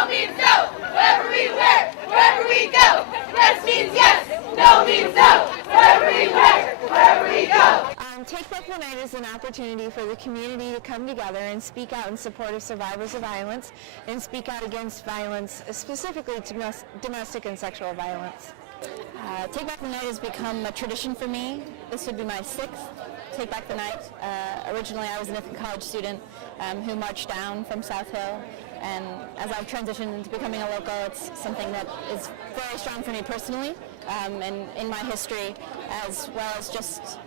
no means no. Wherever we were, wherever we go. Yes means yes, no means no. Wherever we were, wherever we go. Take Back the Night is an opportunity for the community to come together and speak out in support of survivors of violence and speak out against violence, specifically domestic and sexual violence. Take Back the Night has become a tradition for me. This would be my 6th Take Back the Night. Originally I was an Ithaca College student who marched down from South Hill, and as I've transitioned into becoming a local, it's something that is very strong for me personally and in my history, as well as just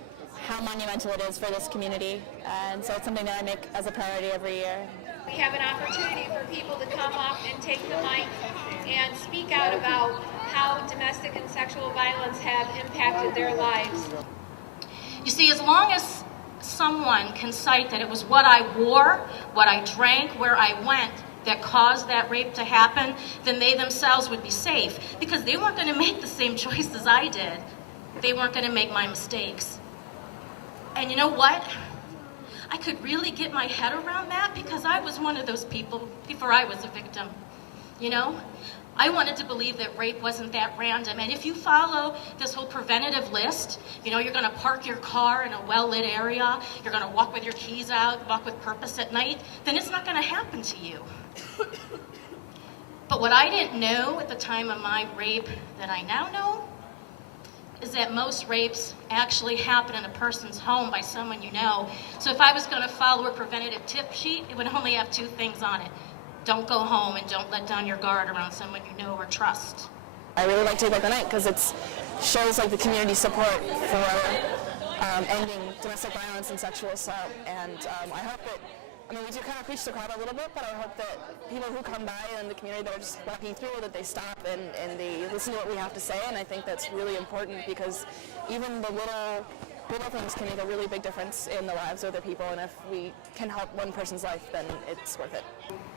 how monumental it is for this community, and so it's something that I make as a priority every year. We have an opportunity for people to come up and take the mic and speak out about how domestic and sexual violence have impacted their lives. You see, as long as someone can cite that it was what I wore, what I drank, where I went that caused that rape to happen, then they themselves would be safe, because they weren't going to make the same choices I did. They weren't going to make my mistakes. And you know what? I could really get my head around that, because I was one of those people before I was a victim. You know? I wanted to believe that rape wasn't that random. And if you follow this whole preventative list, you know, you're going to park your car in a well-lit area, you're going to walk with your keys out, walk with purpose at night, then it's not going to happen to you. But what I didn't know at the time of my rape that I now know is that most rapes actually happen in a person's home by someone you know. So if I was going to follow a preventative tip sheet, it would only have 2 things on it. Don't go home and don't let down your guard around someone you know or trust. I really like Take Back the Night because it shows like the community support for ending domestic violence and sexual assault, and I hope that, I mean, we do kind of preach the crowd a little bit, but I hope that people who come by in the community that are just walking through, that they stop and they listen to what we have to say, and I think that's really important, because even the little things can make a really big difference in the lives of other people, and if we can help one person's life, then it's worth it.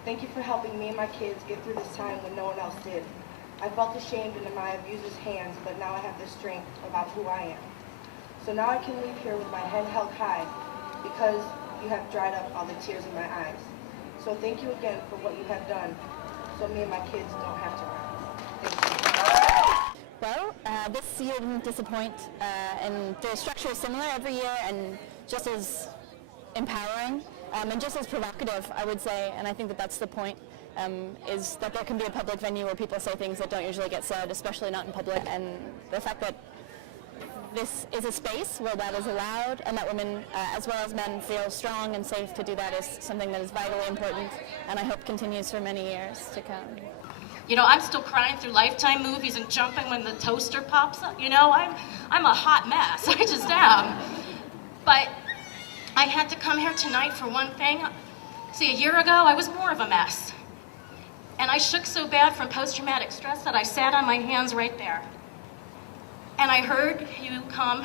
Thank you for helping me and my kids get through this time when no one else did. I felt ashamed in my abuser's hands, but now I have the strength about who I am. So now I can leave here with my head held high, because you have dried up all the tears in my eyes. So thank you again for what you have done, so me and my kids don't have to run. Thank you. Well, this year didn't disappoint, and the structure is similar every year and just as empowering and just as provocative, I would say, and I think that that's the point, is that there can be a public venue where people say things that don't usually get said, especially not in public, and the fact that this is a space where that is allowed, and that women, as well as men, feel strong and safe to do that is something that is vitally important, and I hope continues for many years to come. You know, I'm still crying through Lifetime movies and jumping when the toaster pops up. You know, I'm a hot mess. I just am. But I had to come here tonight for one thing. See, a year ago, I was more of a mess. And I shook so bad from post-traumatic stress that I sat on my hands right there. And I heard you come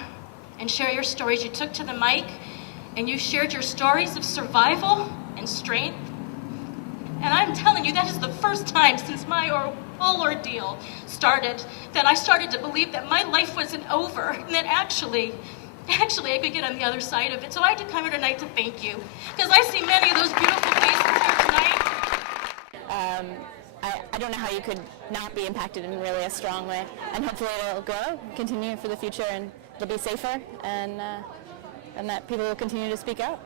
and share your stories. You took to the mic and you shared your stories of survival and strength. And I'm telling you, that is the first time since my whole ordeal started that I started to believe that my life wasn't over, and that actually I could get on the other side of it. So I did come here tonight to thank you, because I see many of those beautiful faces here tonight. I don't know how you could not be impacted in really a strong way, and hopefully it'll grow, continue for the future, and it'll be safer, and that people will continue to speak out.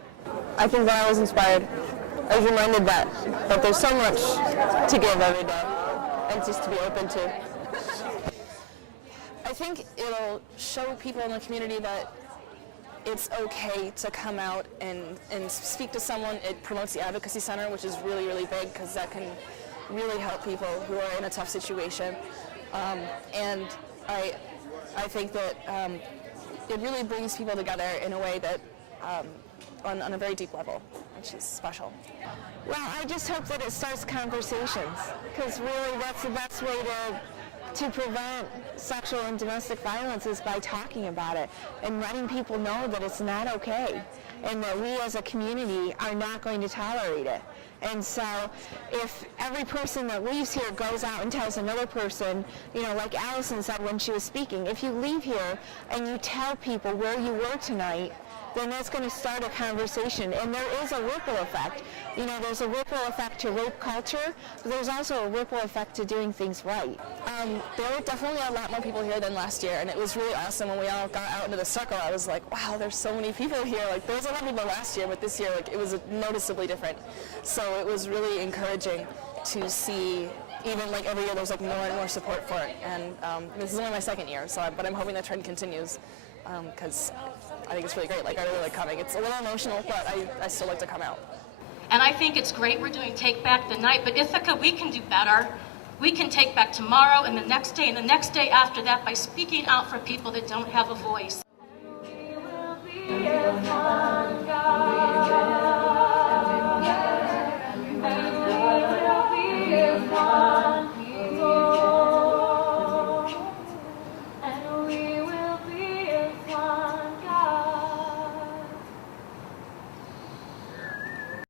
I think that I was inspired. I was reminded that there's so much to give every day, and just to be open to. I think it'll show people in the community that it's okay to come out and speak to someone. It promotes the Advocacy Center, which is really, really big, because that can really help people who are in a tough situation. And I think that it really brings people together in a way that, on a very deep level, which is special. Well, I just hope that it starts conversations, because really that's the best way to prevent sexual and domestic violence is by talking about it and letting people know that it's not okay and that we as a community are not going to tolerate it. And so if every person that leaves here goes out and tells another person, you know, like Allison said when she was speaking, if you leave here and you tell people where you were tonight, then that's going to start a conversation. And there is a ripple effect. You know, there's a ripple effect to rape culture, but there's also a ripple effect to doing things right. There were definitely a lot more people here than last year, and it was really awesome when we all got out into the circle. I was like, wow, there's so many people here. Like, there was a lot of people last year, but this year, like, it was noticeably different. So it was really encouraging to see, even like every year, there's like more and more support for it. And this is only my second year, but I'm hoping that trend continues because I think it's really great. Like, I really like coming. It's a little emotional, but I still like to come out. And I think it's great we're doing Take Back the Night, but Ithaca, we can do better. We can take back tomorrow and the next day and the next day after that by speaking out for people that don't have a voice.